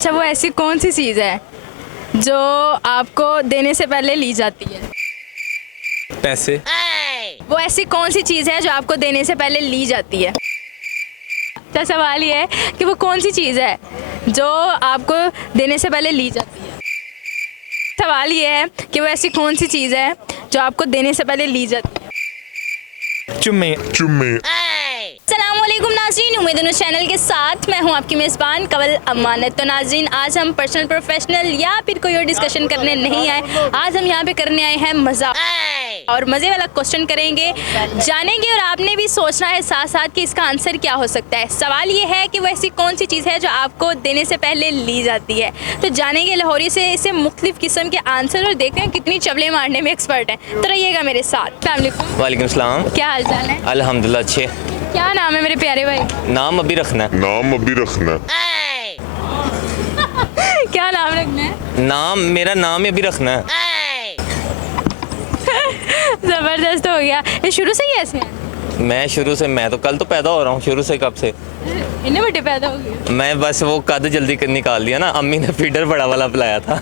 अच्छा, वो ऐसी कौन सी चीज़ है जो आपको देने से पहले ली जाती है? पैसे। वो ऐसी कौन सी चीज़ है जो आपको देने से पहले ली जाती है? अच्छा, सवाल ये है कि वो कौन सी चीज़ है जो आपको देने से पहले ली जाती है? सवाल ये है कि वो ऐसी कौन सी चीज़ है जो आपको देने से पहले ली जाती है? चुम्मे। अस्सलामुअलैकुम नाज़रीन, उम्मीद है चैनल के साथ मैं हूं आपकी मेज़बान कवल अमानत। तो नाज़रीन, आज हम पर्सनल प्रोफेशनल या फिर कोई और डिस्कशन करने नहीं आए। आज हम यहां पे करने आए हैं मज़ा और मज़े वाला क्वेश्चन करेंगे, जानेंगे और आपने भी सोचना है साथ साथ कि इसका आंसर क्या हो सकता है। सवाल ये है कि वो ऐसी कौन सी चीज़ है जो आपको देने से पहले ली जाती है। तो जानेंगे लाहौरी से इसे मुख्तलिफ किस्म के आंसर और देखते हैं कितनी चवले मारने में एक्सपर्ट हैं। तो रहिएगा मेरे साथ। वालेकुम सलाम। क्या हाल चाल है? अल्हम्दुलिल्लाह अच्छे। क्या नाम है मेरे प्यारे भाई? नाम अभी रखना है। क्या नाम रखना है? नाम मेरा नाम ही अभी रखना है। जबरदस्त हो गया। ये शुरू से ही ऐसे हैं? मैं शुरू से, मैं तो कल तो पैदा हो रहा हूँ। शुरू से कब से? इतने बड़े पैदा हो गए? मैं बस वो कद जल्दी निकाल लिया ना। अम्मी ने फीडर बड़ा वाला पिलाया था।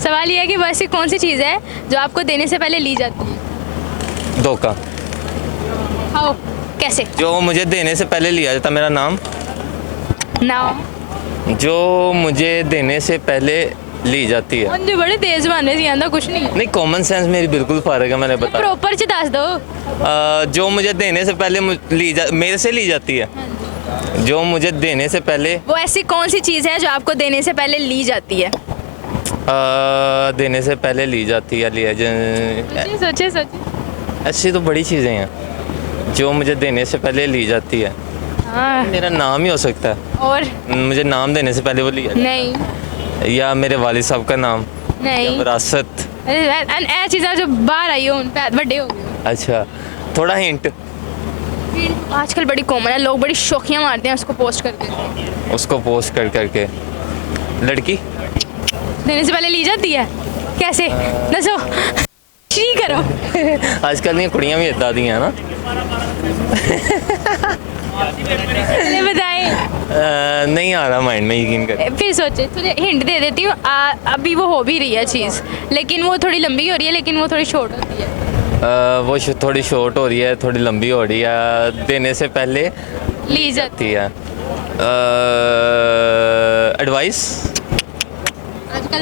सवाल ये है कि वो ऐसी कौन सी चीज़ है जो आपको देने से पहले ली जाती है? धोखा। हाउ? कैसे? जो मुझे देने से पहले लिया जाता मेरा नाम। नाउ जो मुझे देने से पहले ली जाती है। मुझे बड़े तेज मारने से आंदा कुछ नहीं। नहीं, कॉमन सेंस मेरी बिल्कुल फारग है, मैंने बताया। प्रॉपर से दस दो। जो मुझे देने से पहले मेरे से ली जाती है। जो मुझे देने से पहले वो ऐसी कौन सी चीज़ है जो आपको देने से पहले ली जाती है? देने से पहले ली जाती है। सोचे। ऐसी तो बड़ी चीज़ें हैं जो मुझे देने से पहले ली जाती है। हाँ। मेरा नाम ही हो सकता है। और मुझे नाम देने से पहले वो लिया। नहीं या मेरे वालिद साहब का नाम। नहीं। विरासत। ऐसी चीज़ें जो बाहर आई हो उन पे बड़े हो गए। अच्छा, थोड़ा हिंट। आजकल बड़ी कॉमन है, लोग बड़ी शौकियाँ मारते हैं उसको पोस्ट करके। उसको पोस्ट कर करके लड़की देने से पहले ली जाती है? कैसे? दसो, ठीक करो। आजकल ये कुड़ियाँ भी इदा दी हैं ना। बताए। नहीं आ रहा माइंड में, यकीन कर। फिर सोचे, तुझे हिंट दे देती हूँ। अभी वो हो भी रही है चीज़, लेकिन वो थोड़ी लंबी हो रही है, लेकिन वो थोड़ी शॉर्ट होती है। वो थोड़ी शॉर्ट हो रही है, थोड़ी लंबी हो रही है, देने से पहले ली जाती है। एडवाइस। आजकल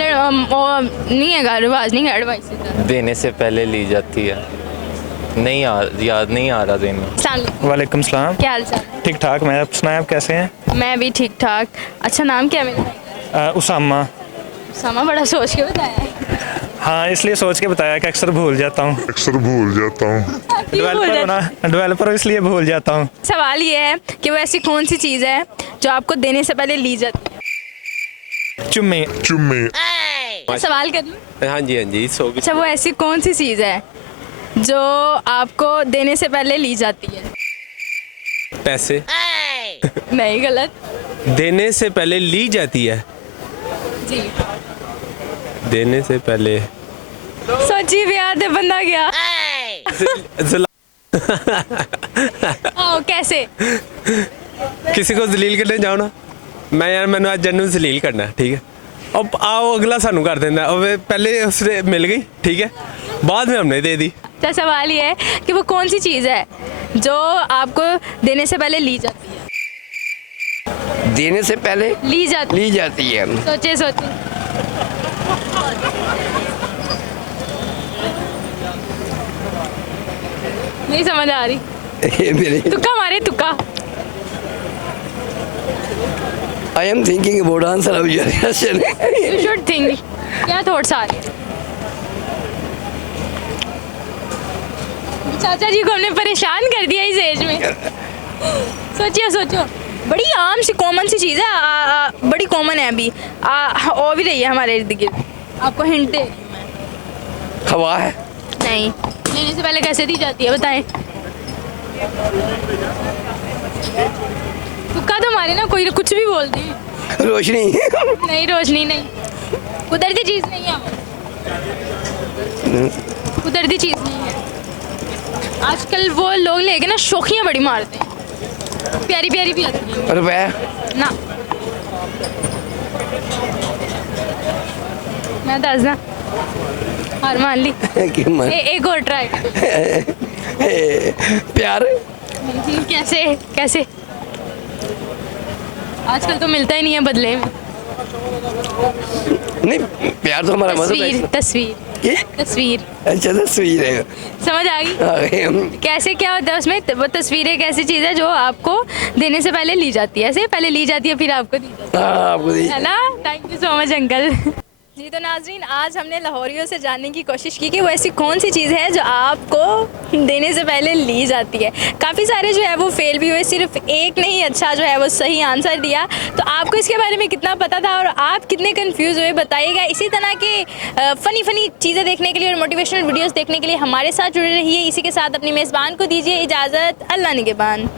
नहीं है, रिवाज नहीं है एडवाइस। देने से पहले ली जाती है। नहीं याद नहीं आ रहा देने। वालेकुम सलाम। क्या हाल चाल? ठीक ठाक। मैं आप सुनाएं, आप कैसे हैं? मैं भी ठीक ठाक। अच्छा, नाम क्या है मेरा? उसामा। सामा बड़ा सोच के बताया है। हाँ, इसलिए सोच के बताया कि अक्सर भूल जाता हूँ। डेवलपर हूँ, इसलिए भूल जाता हूँ। सवाल ये है कि वो ऐसी कौन सी चीज़ है जो आपको देने से पहले ली जाती है? चुम्मे। सवाल कर लूं? हाँ जी। अच्छा, वो ऐसी कौन सी चीज़ है जो आपको देने से पहले ली जाती है? पैसे। नहीं, गलत। देने से पहले ली जाती है। जी, देने से पहले सोची भी याद है बंदा गया। आओ, कैसे? किसी को जलील करने जाओ ना, मैं यार मैंने आज जन्नू जलील करना है, ठीक है। अब आओ अगला सानू कर देना, अब पहले उसने मिल गई, ठीक है, बाद में हमने दे दी। अच्छा, सवाल ये है कि वो कौन सी चीज़ है जो आपको देने से पहले ली जाती है? देने से पहले ली जाती है। सोचे। नहीं समझ आ रही। मेरे तुक्का मारे, तुक्का। I am thinking about answer of your question. You should think. क्या थॉट्स आ रहे हैं? चाचा जी को हमने परेशान कर दिया इस एज में। सोचो, बड़ी आम सी कॉमन सी चीज़ है। बड़ी कॉमन है अभी। हो भी रही है हमारे इर्द गिर्द। आपको हिंट दे। हवा है। नहीं, लेने से पहले कैसे दी जाती है बताएं? तुक्का तो मारे ना, कोई कुछ भी बोल दे। रोशनी। नहीं, रोशनी नहीं, कुदरती चीज़ नहीं है। कुदरती चीज़ नहीं है। आजकल वो लोग लेके ना शौकियाँ बड़ी मारते हैं, प्यारी प्यारी भी लगती हैं। रुपए। ना मैं दसदा हार मान ली कि मन एक और ट्राई प्यार कैसे कैसे आजकल तो मिलता ही नहीं है बदले में नहीं प्यार तो हमारा मतलब तस्वीर है तस्वीर कि तस्वीर अच्छा तस्वीर है समझ आ गई आ गए हम। कैसे क्या होता है उसमें वो तस्वीर एक ऐसी चीज़ है जो आपको देने से पहले ली जाती है ऐसे पहले ली जाती है फिर आपको दी जाती हाँ आपको दी है ना thank you so much uncle ji तो नाज़रीन आज हमने लाहौरियों से जानने की कोशिश की कि वो ऐसी कौन सी चीज़ है जो आपको देने से पहले ली जाती है काफ़ी सारे जो है वो फेल भी हुए सिर्फ एक नहीं अच्छा जो है वो सही आंसर दिया तो आपको इसके बारे में कितना पता था और आप कितने कंफ्यूज हुए बताइएगा इसी तरह के फ़नी चीज़ें देखने के लिए और मोटिवेशनल वीडियोज़ देखने के लिए हमारे साथ जुड़े रहिए इसी के साथ अपनी मेज़बान को दीजिए इजाज़त अल्लाह निगहबान।